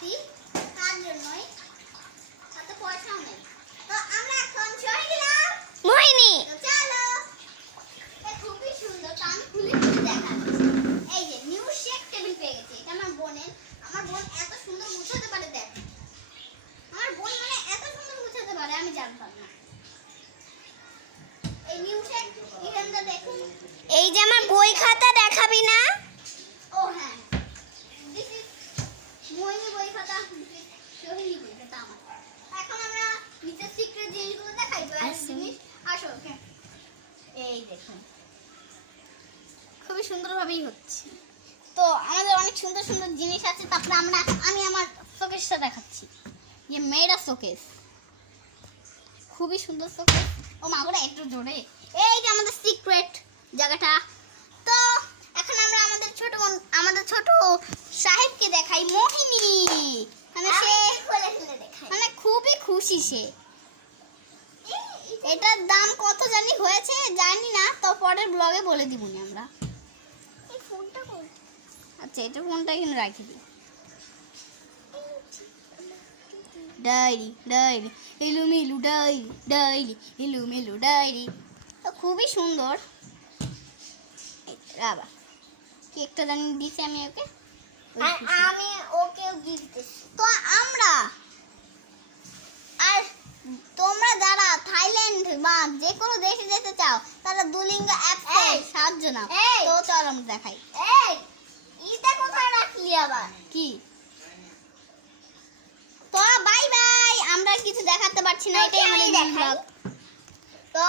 পাতি তার জন্যই তাতে পয়সাও নেই। তো আমরা এখন চলে গেলাম মোহিনী। তো চলো এটা খুবই সুন্দর। তো আমি খুলে খুলে দেখাচ্ছি। এই যে নিউ শেক টেবিল পেয়ে গেছি। এটা আমার বোনের। আমার বোন এত সুন্দর গুছাতে পারে দেখ। আমার বোন মানে এত সুন্দর গুছাতে পারে আমি জানতাম না। এই নিউ শেক এখানটা দেখুন। এই যে আমার বই খাতা দেখাবি না? ও হ্যাঁ, দিস ইজ মোহিনী বই খাতা, সোহিনী বই খাতা আমার। এখন আমরা নিচে সিক্রেট জিনিসগুলো দেখাই। জিনিস আসো। এই দেখুন খুবই সুন্দরভাবেই হচ্ছে। তো আমাদের অনেক সুন্দর সুন্দর জিনিস আছে। তারপরে আমি আমার শোকেসটা দেখাচ্ছি। যে মেয়েরা শোকেস খুবই সুন্দর শোকেস। ও মাগুরা একটু জোরে। এই যে আমাদের সিক্রেট জায়গাটা। তো এখন আমরা আমাদের ছোট সাহেবকে দেখাই, মোহিনী। মানে সে মানে খুবই খুশি সে। এটার দাম কত জানি হয়েছে জানি না, তো পরের ব্লগে বলে দিবনি আমরা। এই ফোনটা কই? আচ্ছা এটা ফোনটা এখানে রাখি দিই। ডায়েরি ডায়েরি এলোমেলো ডায়েরি ডায়েরি এলোমেলো ডায়েরি। তো খুবই সুন্দর। বাবা কেকটা জানি দিছি আমি ওকে। আমি ওকেও গিফট দিছি। তো আমরা আর তোমরা যারা থাইল্যান্ড বা যে কোনো দেশে যেতে চাও তারা দুলিঙ্গা অ্যাপে সাহায্য নাও। তো চল আমরা দেখাই। এই ইটা কোথায় রাখলি আবার? কি তোরা বাই বাই। আমরা কিছু দেখাতে পারছি না, এটাই আমাদের ব্লগ। তো